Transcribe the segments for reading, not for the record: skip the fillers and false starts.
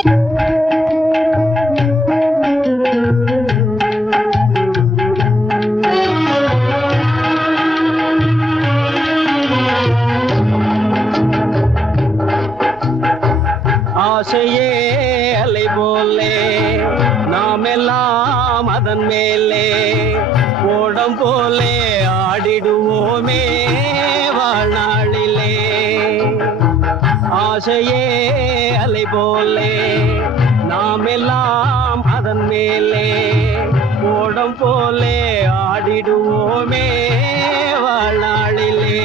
ஆசையே அலை போலே நாமெல்லாம் அதன் மேலே ஓடம் போலே ஆடிடுவோமே வாழ்நாளிலே. ஆசையே அலை போலே நாமெல்லாம் அதன் மேலே ஓடம் போலே ஆடிடுவோமே வாழ்நாளிலே.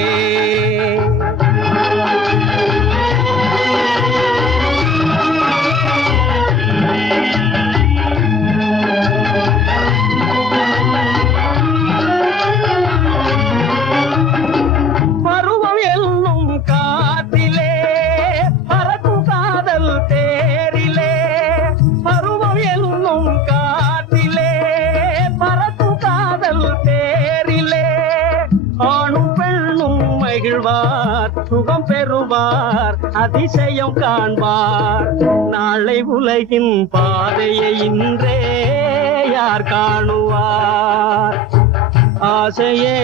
சுகம் பெறுவார், அதிசயம் காண்பார். நாளை உலகின் பாதையை இன்றே யார் காணுவார்? ஆசையே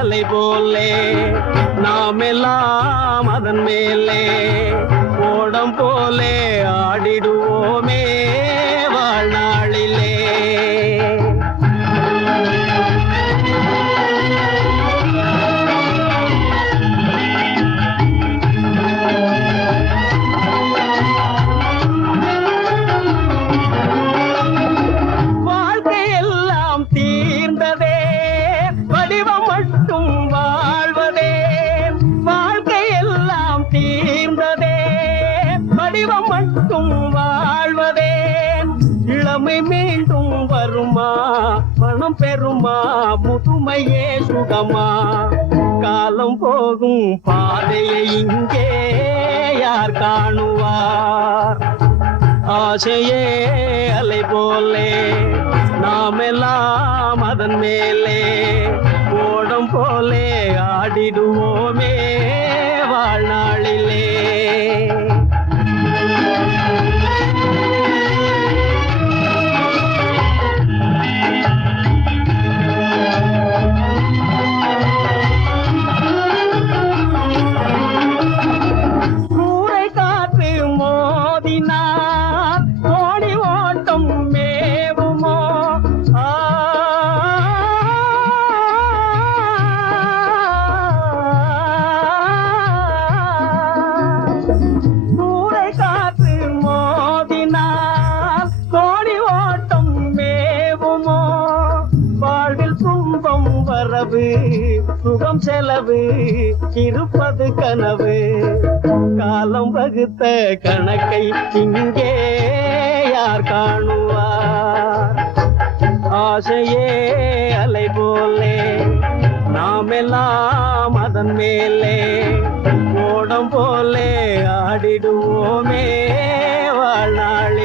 அலை போலே நாமெல்லாம் அதன் மேலே ஓடம் போலே ஆடிடுவோமே வாழ்நாளிலே. இளமை மீண்டும் வருமா, பணம் பெறுமா, முதுமையே சுகமா? காலம் போகும் பாதையை இங்கே யார் காணுவார்? ஆசையே அலை போலே நாமெல்லாம் அதன் மேலே ஓடம் போலே ஆடிடுவோமே வாழ்நாளிலே. சுகம் செலவு இருப்பது கனவு, காலம் வகுத்த கணக்கை இங்கே யார் காணுவார்? ஆசையே அலை போலே நாமெல்லாம் அதன் மேலே ஓடம் போலே ஆடிடுவோமே வாழ்நாளிலே.